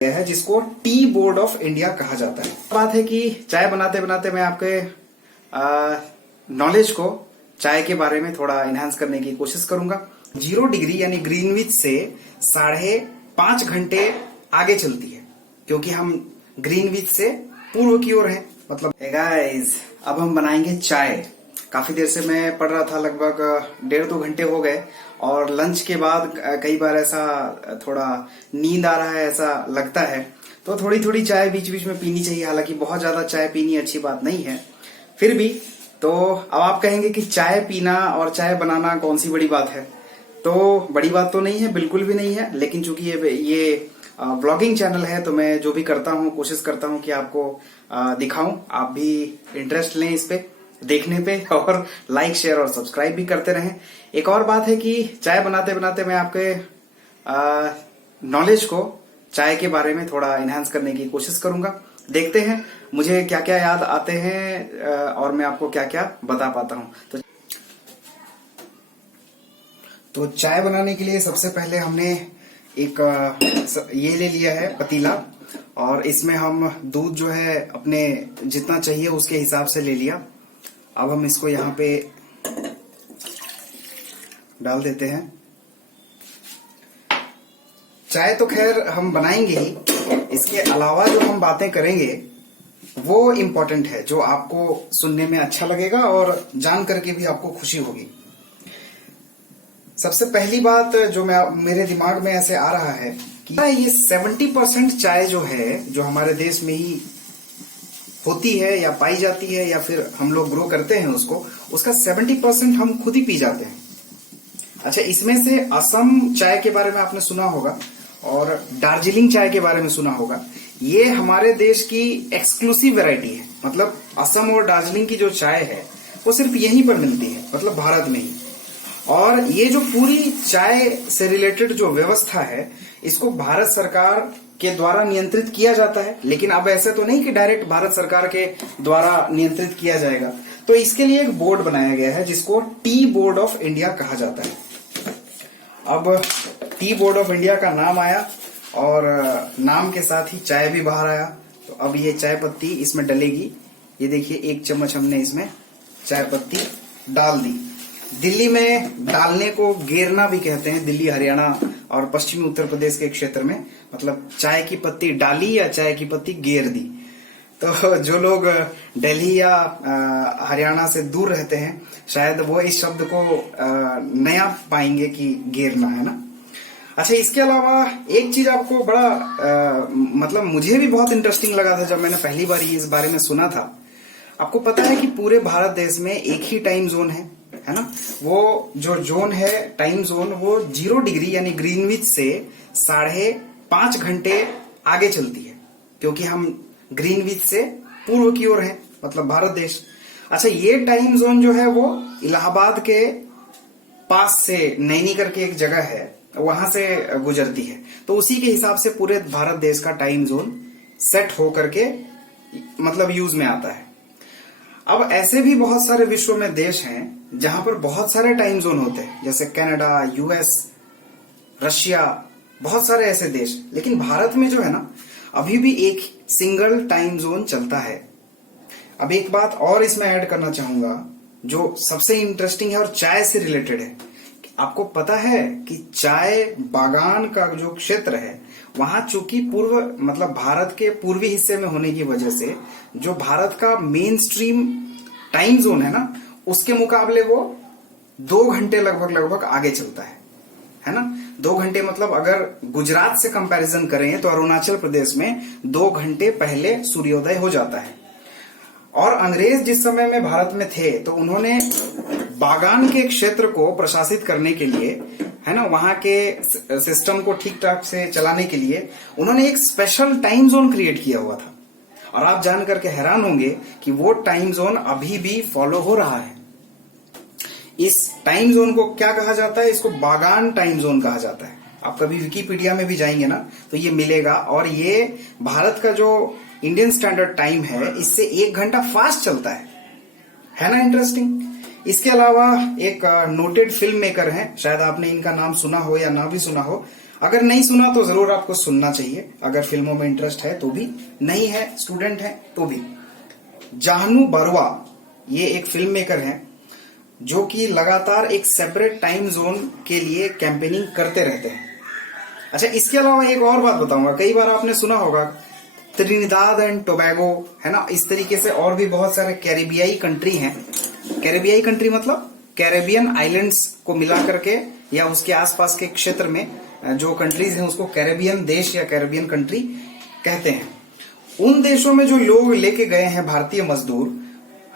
है जिसको tea board of India कहा जाता है। बात है कि चाय बनाते बनाते मैं आपके नॉलेज को चाय के बारे में थोड़ा इनहांस करने की कोशिश करूंगा। 0 डिग्री यानी ग्रीनविच से 5.5 घंटे आगे चलती है क्योंकि हम ग्रीनविच से पूर्व की ओर हैं। मतलब गाइस, अब हम बनाएंगे चाय। काफी देर से मैं पढ़ रहा था, लगभग 1.5-2 घंटे हो गए और लंच के बाद कई बार ऐसा थोड़ा नींद आ रहा है, ऐसा लगता है, तो थोड़ी थोड़ी चाय बीच बीच में पीनी चाहिए। हालांकि बहुत ज्यादा चाय पीनी अच्छी बात नहीं है, फिर भी तो अब आप कहेंगे कि चाय पीना और चाय बनाना कौन सी बड़ी बात है। तो बड़ी बात तो नहीं है, बिल्कुल भी नहीं है, लेकिन चूंकि ये ब्लॉगिंग चैनल है तो मैं जो भी करता हूँ कोशिश करता हूँ कि आपको दिखाऊं, आप भी इंटरेस्ट लें इस पे देखने पे और लाइक शेयर और सब्सक्राइब भी करते रहें। एक और बात है कि चाय बनाते बनाते मैं आपके नॉलेज को चाय के बारे में थोड़ा इनहांस करने की कोशिश करूंगा। देखते हैं मुझे क्या क्या याद आते हैं और मैं आपको क्या क्या बता पाता हूं। तो चाय बनाने के लिए सबसे पहले हमने एक ये ले लिया है पतीला, और इसमें हम दूध जो है अपने जितना चाहिए उसके हिसाब से ले लिया। अब हम इसको यहाँ पे डाल देते हैं। चाय तो खैर हम बनाएंगे ही, इसके अलावा जो हम बातें करेंगे वो इम्पोर्टेंट है, जो आपको सुनने में अच्छा लगेगा और जान करके भी आपको खुशी होगी। सबसे पहली बात जो मेरे दिमाग में ऐसे आ रहा है कि ये 70% चाय जो है, जो हमारे देश में ही होती है या पाई जाती है या फिर हम लोग ग्रो करते हैं उसका 70% हम खुद ही पी जाते हैं। अच्छा, इसमें से असम चाय के बारे में आपने सुना होगा और दार्जिलिंग चाय के बारे में सुना होगा। ये हमारे देश की एक्सक्लूसिव वैरायटी है। मतलब असम और दार्जिलिंग की जो चाय है वो सिर्फ यहीं पर मिलती है, मतलब भारत में ही। और ये जो पूरी चाय से रिलेटेड जो व्यवस्था है, इसको भारत सरकार के द्वारा नियंत्रित किया जाता है। लेकिन अब ऐसे तो नहीं कि डायरेक्ट भारत सरकार के द्वारा नियंत्रित किया जाएगा, तो इसके लिए एक बोर्ड बनाया गया है जिसको टी बोर्ड ऑफ इंडिया कहा जाता है। अब टी बोर्ड ऑफ इंडिया का नाम आया और नाम के साथ ही चाय भी बाहर आया। तो अब ये चाय पत्ती इसमें डलेगी। ये देखिए, 1 चम्मच हमने इसमें चाय पत्ती डाल दी। दिल्ली में डालने को गेरना भी कहते हैं, दिल्ली, हरियाणा और पश्चिमी उत्तर प्रदेश के क्षेत्र में। मतलब चाय की पत्ती डाली या चाय की पत्ती गेर दी। तो जो लोग दिल्ली या हरियाणा से दूर रहते हैं, शायद वो इस शब्द को नया पाएंगे कि गेरना है ना। अच्छा, इसके अलावा एक चीज आपको बड़ा मतलब मुझे भी बहुत इंटरेस्टिंग लगा था जब मैंने पहली बार इस बारे में सुना था। आपको पता है कि पूरे भारत देश में एक ही टाइम जोन है ना। वो जो जोन है, टाइम जोन, वो 0 डिग्री यानी ग्रीनविच से 5.5 घंटे आगे चलती है क्योंकि हम ग्रीनविच से पूर्व की ओर हैं, मतलब भारत देश। अच्छा, ये टाइम जोन जो है वो इलाहाबाद के पास से नैनी करके एक जगह है, वहां से गुजरती है। तो उसी के हिसाब से पूरे भारत देश का टाइम जोन सेट हो करके मतलब यूज में आता है। अब ऐसे भी बहुत सारे विश्व में देश हैं जहां पर बहुत सारे टाइम जोन होते हैं, जैसे कनाडा, यूएस, रशिया, बहुत सारे ऐसे देश। लेकिन भारत में जो है ना, अभी भी एक सिंगल टाइम जोन चलता है। अब एक बात और इसमें ऐड करना चाहूंगा जो सबसे इंटरेस्टिंग है और चाय से रिलेटेड है। आपको पता है कि चाय बागान का जो क्षेत्र है, वहां चूंकि मतलब भारत के पूर्वी हिस्से में होने की वजह से जो भारत का मेन स्ट्रीम टाइम जोन है ना, उसके मुकाबले वो 2 घंटे लगभग आगे चलता है ना। 2 घंटे मतलब अगर गुजरात से कंपैरिजन करें तो अरुणाचल प्रदेश में 2 घंटे पहले सूर्योदय हो जाता है। और अंग्रेज जिस समय में भारत में थे तो उन्होंने बागान के क्षेत्र को प्रशासित करने के लिए, है ना, वहां के सिस्टम को ठीक ठाक से चलाने के लिए उन्होंने एक स्पेशल टाइम जोन क्रिएट किया हुआ था। और आप जान करके हैरान होंगे कि वो टाइम जोन अभी भी फॉलो हो रहा है। इस टाइम जोन को क्या कहा जाता है? इसको बागान टाइम जोन कहा जाता है। आप कभी विकिपीडिया में भी जाएंगे ना तो ये मिलेगा। और ये भारत का जो इंडियन स्टैंडर्ड टाइम है, इससे 1 घंटा फास्ट चलता है ना। इंटरेस्टिंग। इसके अलावा एक नोटेड फिल्म मेकर हैं, शायद आपने इनका नाम सुना हो या ना भी सुना हो, अगर नहीं सुना तो जरूर आपको सुनना चाहिए, अगर फिल्मों में इंटरेस्ट है तो भी, नहीं है स्टूडेंट है तो भी। जाहनू बारुआ ये एक फिल्म मेकर हैं जो कि लगातार एक सेपरेट टाइम जोन के लिए कैंपेनिंग करते रहते हैं। अच्छा, इसके अलावा एक और बात बताऊंगा, कई बार आपने सुना होगा त्रिनिदाद एंड टोबैगो, है ना, इस तरीके से और भी बहुत सारे कैरिबियाई कंट्री हैं। कैरिबियाई कंट्री मतलब कैरेबियन आइलैंड्स को मिला करके या उसके आसपास के क्षेत्र में जो कंट्रीज हैं उसको कैरेबियन देश या कैरेबियन कंट्री कहते हैं। उन देशों में जो लोग लेके गए हैं भारतीय मजदूर,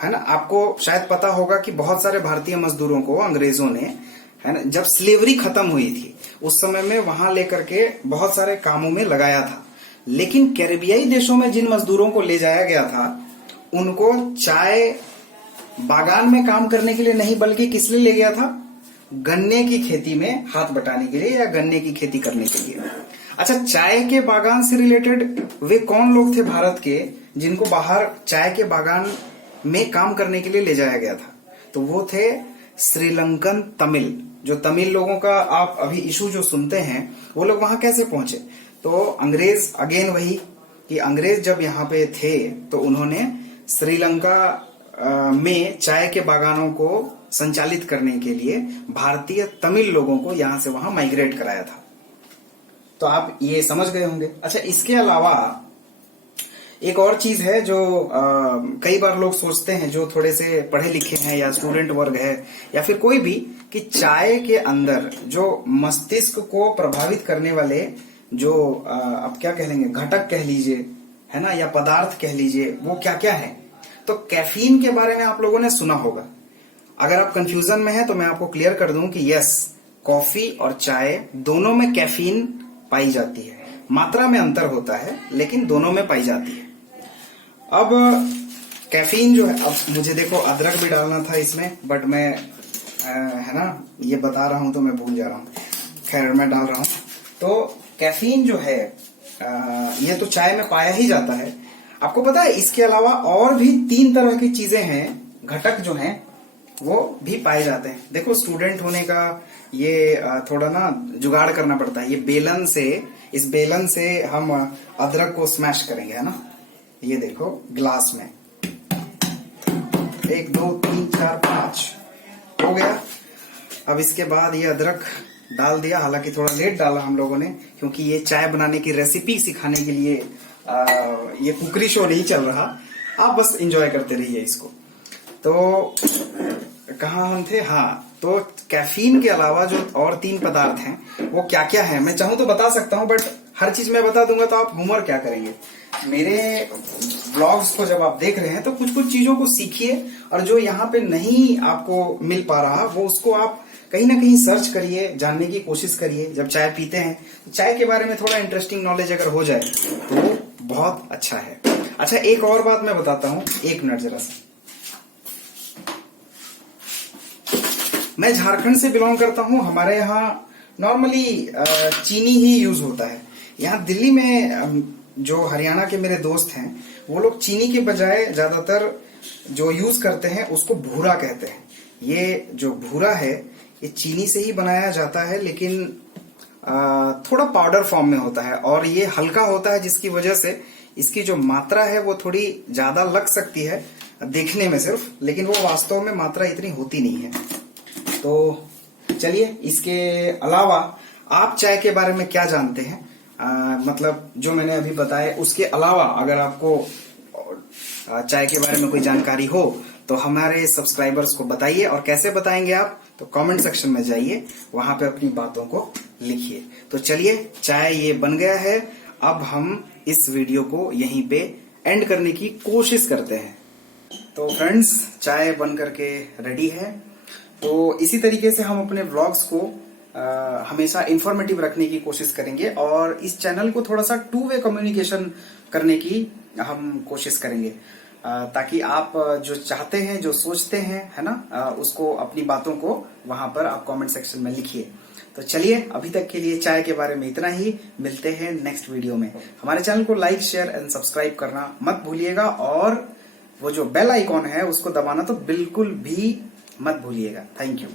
है ना, आपको शायद पता होगा कि बहुत सारे भारतीय मजदूरों को अंग्रेजों ने, है ना, जब स्लेवरी खत्म हुई थी उस समय में वहां लेकर के बहुत सारे कामों में लगाया था। लेकिन कैरेबियाई देशों में जिन मजदूरों को ले जाया गया था उनको चाय बागान में काम करने के लिए नहीं, बल्कि किस लिए ले गया था? गन्ने की खेती में हाथ बटाने के लिए या गन्ने की खेती करने के लिए। अच्छा, चाय के बागान से रिलेटेड वे कौन लोग थे भारत के जिनको बाहर चाय के बागान में काम करने के लिए ले जाया गया था? तो वो थे श्रीलंकन तमिल। जो तमिल लोगों का आप अभी इशू जो सुनते हैं, वो लोग वहां कैसे पहुंचे? तो अंग्रेज, अगेन वही कि अंग्रेज जब यहाँ पे थे तो उन्होंने श्रीलंका में चाय के बागानों को संचालित करने के लिए भारतीय तमिल लोगों को यहां से वहां माइग्रेट कराया था। तो आप ये समझ गए होंगे। अच्छा, इसके अलावा एक और चीज है जो कई बार लोग सोचते हैं, जो थोड़े से पढ़े लिखे हैं या स्टूडेंट वर्ग है या फिर कोई भी, कि चाय के अंदर जो मस्तिष्क को प्रभावित करने वाले जो आप क्या कह लेंगे, घटक कह लीजिए, है ना, या पदार्थ कह लीजिए, वो क्या क्या है। तो कैफीन के बारे में आप लोगों ने सुना होगा। अगर आप कंफ्यूजन में हैं तो मैं आपको क्लियर कर दूं कि यस, कॉफी और चाय दोनों में कैफीन पाई जाती है। मात्रा में अंतर होता है लेकिन दोनों में पाई जाती है। अब कैफीन जो है, अब मुझे देखो अदरक भी डालना था इसमें, बट मैं है ना, ये बता रहा हूं तो मैं भूल जा रहा हूं। खैर, मैं डाल रहा हूं। तो कैफीन जो है ये तो चाय में पाया ही जाता है। आपको पता है इसके अलावा और भी 3 तरह की चीजें हैं, घटक जो हैं वो भी पाए जाते हैं। देखो, स्टूडेंट होने का ये थोड़ा ना जुगाड़ करना पड़ता है। ये बेलन से, इस बेलन से हम अदरक को स्मैश करेंगे, है ना। ये देखो ग्लास में 1 2 3 4 5 हो गया। अब इसके बाद ये अदरक डाल दिया, हालांकि थोड़ा लेट डाला हम लोगों ने, क्योंकि ये चाय बनाने की रेसिपी सिखाने के लिए ये कुकरी शो नहीं चल रहा। आप बस एंजॉय करते रहिए इसको। तो कहाँ हम थे? हाँ, तो कैफीन के अलावा जो और 3 पदार्थ हैं वो क्या क्या है, मैं चाहूं तो बता सकता हूं, बट हर चीज मैं बता दूंगा तो आप होमवर्क क्या करेंगे। मेरे ब्लॉग्स को जब आप देख रहे हैं तो कुछ कुछ चीजों को सीखिए, और जो यहाँ पे नहीं आपको मिल पा रहा वो उसको आप कहीं ना कहीं सर्च करिए, जानने की कोशिश करिए। जब चाय पीते हैं तो चाय के बारे में थोड़ा इंटरेस्टिंग नॉलेज अगर हो जाए तो वो बहुत अच्छा है। अच्छा, एक और बात मैं बताता हूं, 1 मिनट जरा सा। मैं झारखंड से बिलोंग करता हूं। हमारे यहाँ नॉर्मली चीनी ही यूज होता है। यहाँ दिल्ली में जो हरियाणा के मेरे दोस्त हैं वो लोग चीनी के बजाय ज्यादातर जो यूज करते हैं उसको भूरा कहते हैं। ये जो भूरा है ये चीनी से ही बनाया जाता है, लेकिन थोड़ा पाउडर फॉर्म में होता है और ये हल्का होता है, जिसकी वजह से इसकी जो मात्रा है वो थोड़ी ज्यादा लग सकती है देखने में सिर्फ, लेकिन वो वास्तव में मात्रा इतनी होती नहीं है। तो चलिए, इसके अलावा आप चाय के बारे में क्या जानते हैं? मतलब जो मैंने अभी बताया उसके अलावा अगर आपको चाय के बारे में कोई जानकारी हो तो हमारे सब्सक्राइबर्स को बताइए। और कैसे बताएंगे आप? तो कमेंट सेक्शन में जाइए, वहां पे अपनी बातों को लिखिए। तो चलिए, चाय ये बन गया है। अब हम इस वीडियो को यहीं पे एंड करने की कोशिश करते हैं। तो फ्रेंड्स, चाय बन करके रेडी है। तो इसी तरीके से हम अपने व्लॉग्स को हमेशा इंफॉर्मेटिव रखने की कोशिश करेंगे और इस चैनल को थोड़ा सा 2 वे कम्युनिकेशन करने की हम कोशिश करेंगे, ताकि आप जो चाहते हैं, जो सोचते हैं, है ना, उसको, अपनी बातों को वहां पर आप कमेंट सेक्शन में लिखिए। तो चलिए, अभी तक के लिए चाय के बारे में इतना ही। मिलते हैं नेक्स्ट वीडियो में। हमारे चैनल को लाइक, शेयर एंड सब्सक्राइब करना मत भूलिएगा, और वो जो बेल आइकॉन है उसको दबाना तो बिल्कुल भी मत भूलिएगा। Thank you.